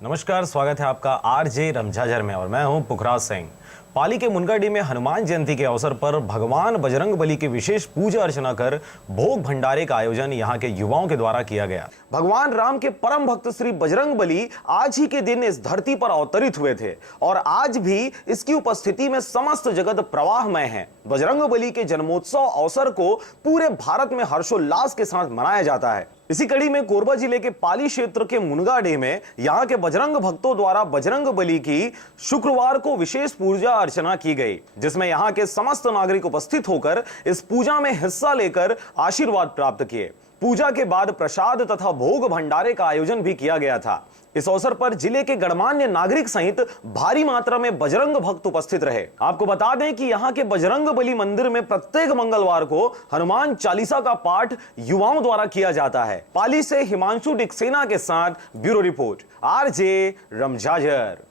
नमस्कार, स्वागत है आपका आरजे रमझाझर में और मैं हूं पुखराज सिंह। पाली के मुनगाडी में हनुमान जयंती के अवसर पर भगवान बजरंगबली की विशेष पूजा अर्चना कर भोग भंडारे का आयोजन यहां के युवाओं के द्वारा किया गया। भगवान राम के परम भक्त श्री बजरंगबली आज ही के दिन इस धरती पर अवतरित हुए थे और आज भी इसकी उपस्थिति में समस्त जगत प्रवाहमय है। बजरंगबली के जन्मोत्सव अवसर को पूरे भारत में हर्षोल्लास के साथ मनाया जाता है। इसी कड़ी में कोरबा जिले के पाली क्षेत्र के मुनगाडी में यहां के बजरंग भक्तों द्वारा बजरंगबली की शुक्रवार को विशेष पूजा अर्चना की गई, जिसमें यहां के समस्त नागरिक उपस्थित होकर इस पूजा में हिस्सा लेकर आशीर्वाद प्राप्त किए। पूजा के बाद प्रसाद तथा भोग भंडारे का आयोजन भी किया गया था। इस अवसर पर जिले के गणमान्य नागरिक सहित भारी मात्रा में बजरंग भक्त उपस्थित रहे। आपको बता दें कि यहाँ के बजरंगबली मंदिर में प्रत्येक मंगलवार को हनुमान चालीसा का पाठ युवाओं द्वारा किया जाता है। पाली से हिमांशु डिक्सेना के साथ ब्यूरो रिपोर्ट, आरजे रमझाझर।